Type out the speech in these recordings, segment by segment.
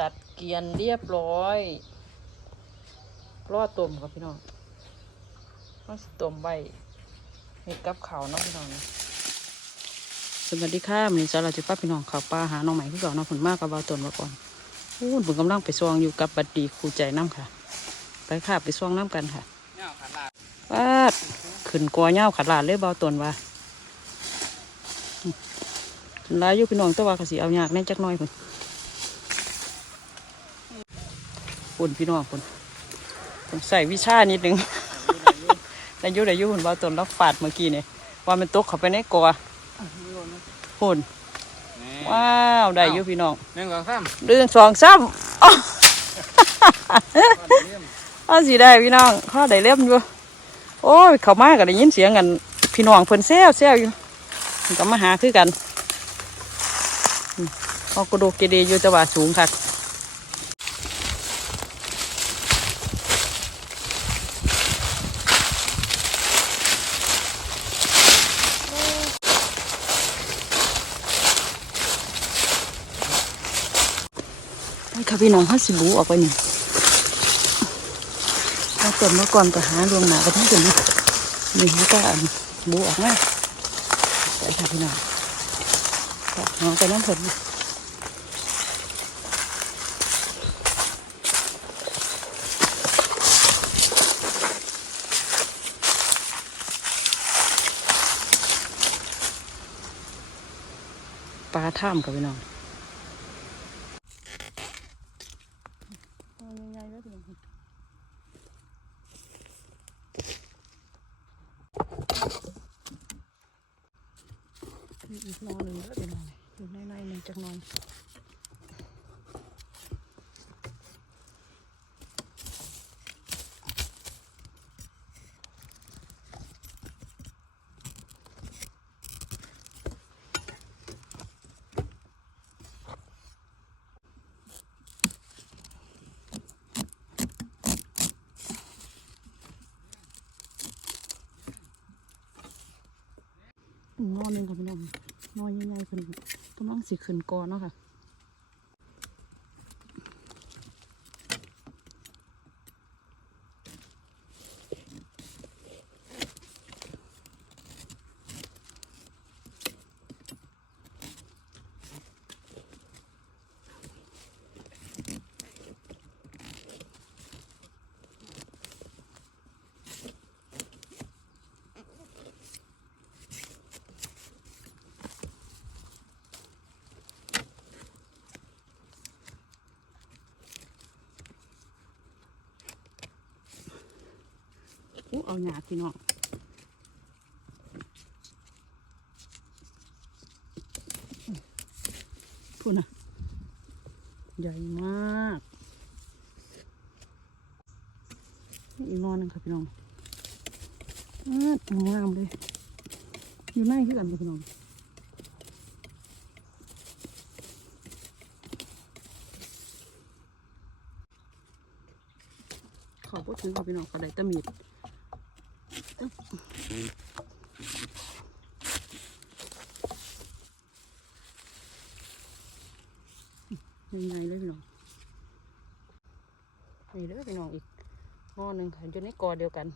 ตัดเกรียนเรียบร้อยรอดต้มครับพี่น้องมาสิต้มใบเห็ดกับเขาวเนาะพี่น้องนะสวัสดีค่ะวันนี้สาวเราจะป้าพี่น้องข่าวปลาหาน้องใหม่ที่เก่าน้องผลมากกับเบาต้นมาก่อนพูนผมกำลังไปซองอยู่กับบัดดีครูใจน้ำค่ะ ไปค่ะไปซองน้ำกันค่ะเงาขาดลาดปาดขึ้นกลัวเหย้าขาดลาดเลยเบาต้นว่าขึ้นหลายอยู่พี่น้องแต่ว่าก็สิเอายากแน่จักหน้อยคน ปุ่นพี่น้องคนผมใส่วิชานิดนึงแต่ยุได้ยุหุ่นเบาต้นแล้วฝาดเมื่อกี้เนี่ยว่ามันตกเข้าไปในกลัวหุ่นว้าวได้อยู่พี่น้องหนึ่งสองสามเรื่องสองซ้ำอ้อเอาสิได้พี่น้องข้อได้เล่มอยู่โอ้ยเขามาก็ได้ยินเสียงกันพี่น้องเพิ่นแซวแซวอยู่เพิ่นก็มาหาคือกันอืมเอากระโดกเกเดอยู่แต่ว่าสูงคักไปค่ะ พี่น้องเขาสิบูออกไปนี่ถ้าเกิดเมื่อก่อนก็หาดวงหนาไปทั้งคืนนี่นี่เขาก็บูออกมาไปค่ะพี่น้องก็หาไปน้ำผลปลาท่ามกับพี่น้อง ตัวใหญ่ๆเลยพี่น้องมีอีกนอนหนึ่งแล้วพี่น้องอยู่ในในหนึ่งจักนอน นอนหนึ่งกับพี่น้องนอนยังไงขึ้นกำลังสิขึ้นกอนเนาะค่ะ อู้เอาหยาพี่น้องพูนะใหญ่มากนี่อีกนอนหนึงค่ะพี่น้องอาดงามเลย อยู่ในที่กันพี่น้องขอพูดถึงค่ะพี่น้องขอไดตะมีด ยังไงเลยพี่น้อง นี่เด้อพี่น้องอีกงอหนึ่งค่ะอยู่ในกอเดียวกัน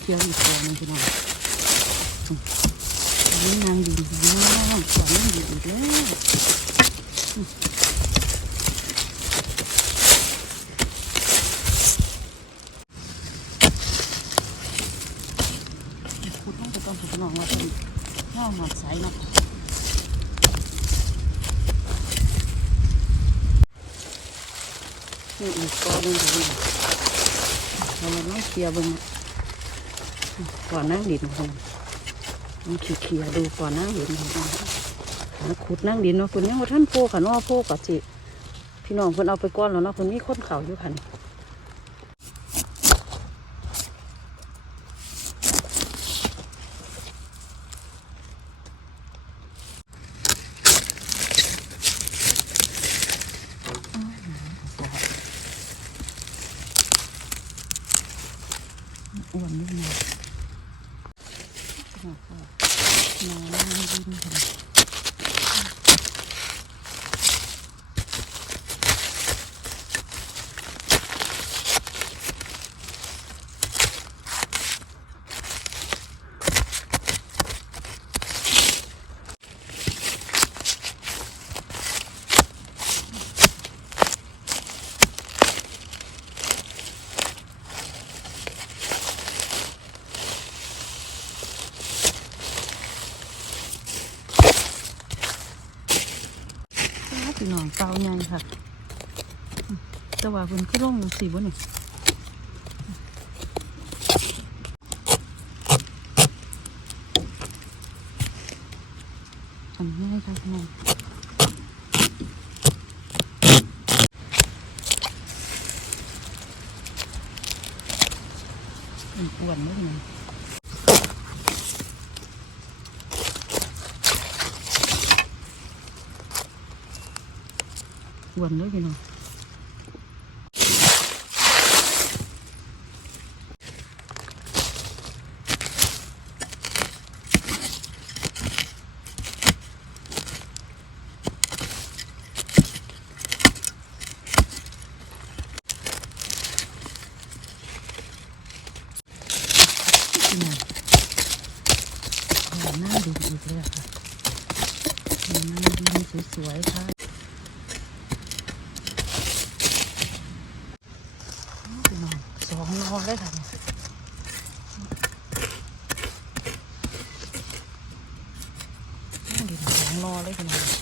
เขียวอีกตัวนึงพี่น้องอืมนนี้นางดีมากตัวนั้นดีอีกแล้วอืมพูดต้องไปต้องไปพี่น้องว่าเป็นข้าวหมดใสเนาะนี่อีกตัวนึงพี่น้องเรามาลองเคลียร์เบิ่ง ก่อนหน้าดินของมันขีเขียดูก่อนหน้าดินของนะขุดนั่งดินเนาะคุณนี่ว่าท่านโพกันว่าโพกับจิพี่น้องคนเอาไปก้อนแล้วเนาะคนนี้ค้นเขาอยู่ค่ะนอ้วนนิดหน่อย แต่ว่าเพิ่นคือลงสีบ่นี่อันนี้ค่ะพี่น้องมันอ้วนนิดหนึงวนเลยพี่น้องพี่น้องเอาหน้าดูอีกเลยค่ะเอาหน้าดูสวยๆค่ะ พี่น้อง สองนอเลยค่ะเนี่ยนั่งดินสองนอเลยพี่น้อง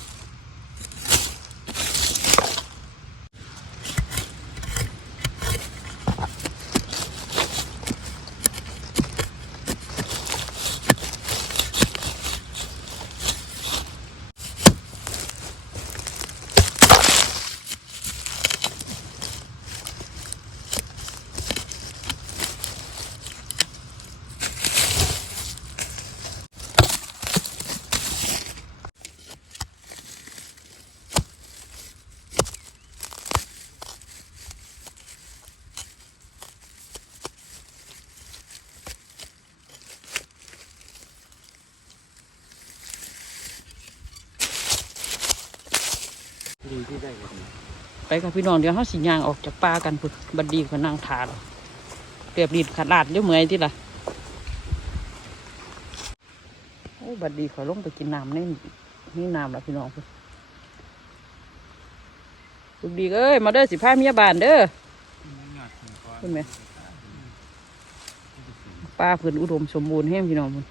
ไปกับพี่น้องเดี๋ยวเขาสิยางออกจากป่ากันพุ่นบัดดีก็นั่งทานเรียบรีดขนาดเดี๋ยวเมื่อยที่ละโอ้บัดดีขอลงไปกินน้ำนี่นี่น้ำละพี่น้องพุ่นลูกดีเอ้ยมาเด้อสิพาเมียบานเด้อเห็นไหมป่าเพิ่นอุดมสมบูรณ์แห้งพี่น้องพุ่น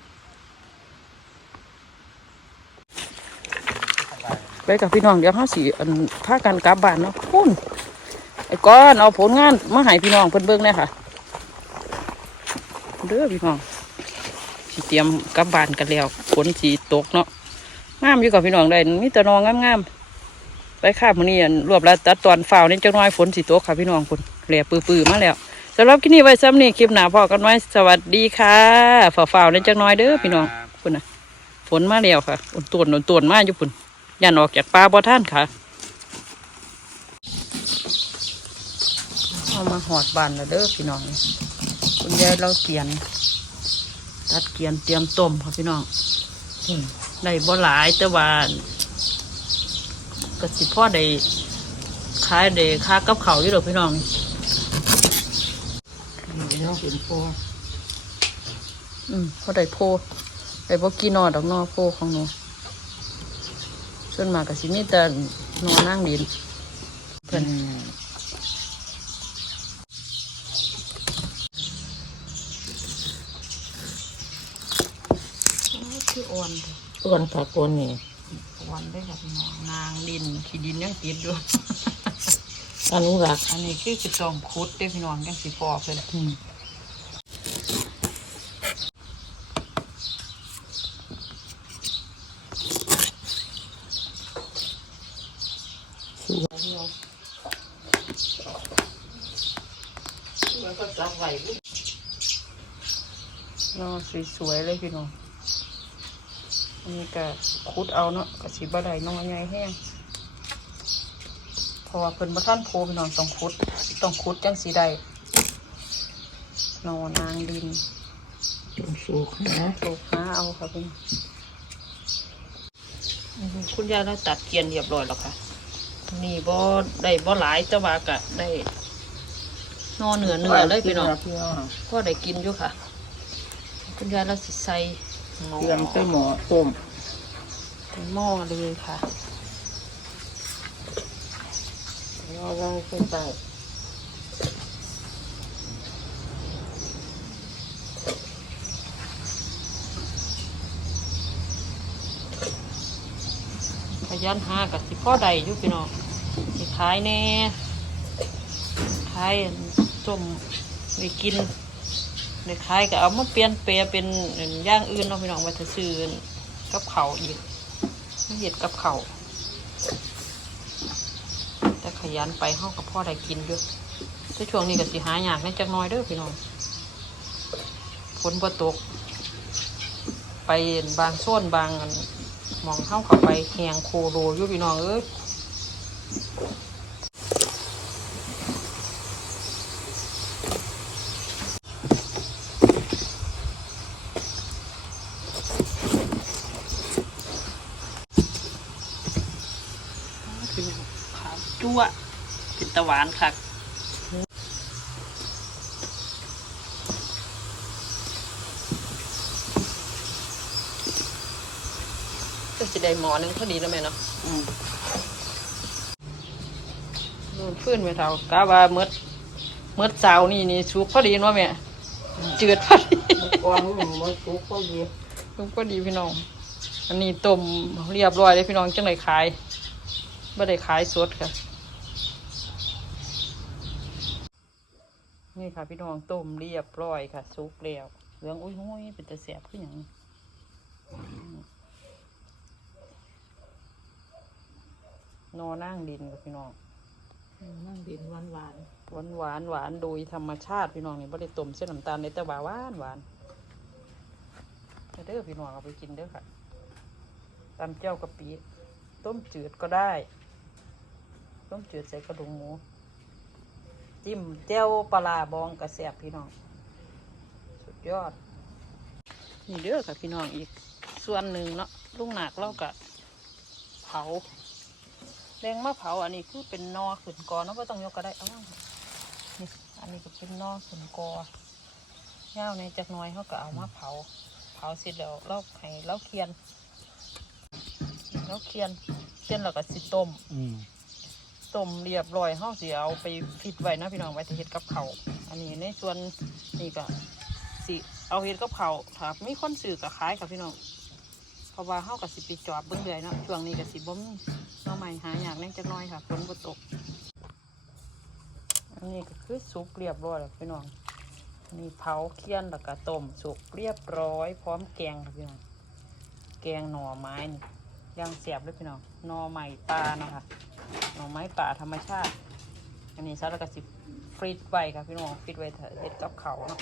ไปกับพี่น้องเดี๋ยวเขาสิอันพากันกลับบ้านเนาะพุ่นไอ้ก้อนเอาผลงานมาให้พี่น้องเพิ่นเบิ่งเลยค่ะเด้อพี่น้องสิเตรียมกลับบ้านกันแล้วฝนสีตกเนาะงามอยู่กับพี่น้องได้มีแต่นองงามๆไปข้ามมื้อนี้อันรวบแล้วตัดตอนฝ้าวนี่จักหน้อยฝนสีตกค่ะพี่น้องพุ่นแหล่ปื้อๆมาแล้วสำหรับคลิปนี้ไว้ซ้ำนี่คลิปหนาพอกันไว้สวัสดีค่ะฝ่าวๆนี่จักหน้อยเด้อพี่น้องพุ่นะฝนมาแล้วค่ะอุ่นตวนอุ่นตวนมาอยู่พุ่น ยันออกจากป่าบ่ท่านค่ะเอามาหอดบานแล้วเด้อพี่น้องคุณยายเราเกียน ตัดเกียนเตรียมต้มค่ะพี่น้องได้บ่หลายแต่ว่าก็สิพ่อได้ขายได้ค่ากับเขาอยู่ดอกพี่น้องนี่เนาะเป็นโพอืมพอได้โพได้บ่กี่นอดอกนอโพของหนู ส่วนมากก็สิมีแต่หนอนั่งดินเพิ่นคืออ่อนเถอะส่วนผักโกนนี่อ่อนได้กับพี่น้องนางดินขี้ดินยังติดอยู่อนุรักษ์อันนี้คือสิต้องคุดได้อพี่น้องยังสิฟอ กเลยอืมเนาะสวยๆเลยพี่น้องอันนี้ก็คุดเอาเนาะก็สิบ่ได้น้องใหญ่แห้งเพราะว่าเพิ่นบ่ทันโพพี่น้องต้องคุดต้องคุดจังสิได้นอนางดินจมสุกนะถูกหาเอาค่ะพี่คุณยายเราตัดเกียนเรียบร้อยแล้วค่ะ นี่บ่ได้บ่หลายแต่ว่าก็ได้นอเนื้อเนื้อเลยพี่น้องพี่น้องพ่อได้กินอยู่ค่ะ คุณยายเราสิใส่หม้อเตรียมใส่หม้อต้มเป็นหม้อเลยค่ะแล้วเราใส่ใส่ ยันหากับสิพ่อใดอยู่พี่น้องสิขายแน่ขายต้มได้กินได้ขายก็เอามาเปลี่ยนแปลเป็นย่างอื่นเนาะพี่น้องไว้จะซื้อกับเขาอีกไม่เห็ดกับเขาแต่ขยันไปห้องกับพ่อได้กินอยู่แต่ช่วงนี้ก็สิหาอยากในจักน้อยเด้อพี่น้องฝนบ่ตก ไปบางโซนบางอัน มองเข้าเข้าไปแหงโคโรอยู่พี่น้องเอ้ยคือขาวจั่วเป็นตะหวานค่ะ ก็จะได้หมอหนึงพอดีแล้วแม่เนาะอืมนู่นฟื้นไปเท่ากาว่าเมดเมดสาวนี่นี่สุกพอดีเนาะแม่จืดพอดีก่อนมันมันสุกก็ดีสุกพอดีพี่น้อง อันนี้ต้มเรียบร้อยเลยพี่น้องจังไดขายไม่ได้ขายสดค่ะ นี่ค่ะพี่น้องต้มเรียบร้อยค่ะสุกแล้วเหลืองอุ้ยห้ยเป็นตะแสบขึ้นอหย่างนี้ นอนั่งดินกับพี่น้องนั่งดินหวานหวานหวานหวานหวานโดยธรรมชาติพี่น้องนี่ไม่ได้ต้มเส้นน้ำตาลเลยแต่ว่าหวานหวานเด้อพี่น้องเอาไปกินเด้อค่ะตำเจ้ากะปิต้มจืดก็ได้ ต้มจืดใส่กระดูกหมู จิ้มเจ้าปลาร้าบองกระแสบพี่น้อง สุดยอด นี่เด้อค่ะพี่น้องอีกส่วนหนึ่งเนาะลุงหนักเรากะเผา แรงมะเผาอันนี้คือเป็นนอขืนกอเนาะไม่ต้องยกก็ได้เอาว่างค่ะนี่อันนี้ก็เป็นนอขืนกอย่าวในจักหน้อยเขาก็เอามาเผา เผาเสร็จแล้วเราให้เราเคียนเราเคียนเคียนแล้วก็สิต้มๆอืมต้มเรียบร้อยห้องสิเอาไปฟิตไว้นะพี่น้องไว้จะเฮ็ดกับเขาวอันนี้ในส่วนนี่ก็สิเอาเฮ็ดกับเขาวถ้ามีคนซื้อก็ขายค่ะพี่น้อง เพราะว่าเฮากับสิไปจอบเบิ่งเดือยเนาะช่วงนี้ก็สิบ่มีหน้องใหม่หาอยากเล่นจักน้อยค่ะฝนบ่ตก อันนี้ก็คือสุกเรียบร้อยแล้วพี่น้องนี่เผาเคี่ยนแล้วก็ต้มสุกเรียบร้อย พร้อมแกงค่ะพี่น้องแกงหน่อไม้นี่ย่างเสียบเลยพี่น้องหน่อใหม่ปลาเนาะค่ะหน่อไม้ป่าธรรมชาติ อันนี้ซะแล้วก็สิฟรีดไว้ค่ะพี่น้องฟรีดไว้เถอะเห็ดกับเขาเนาะ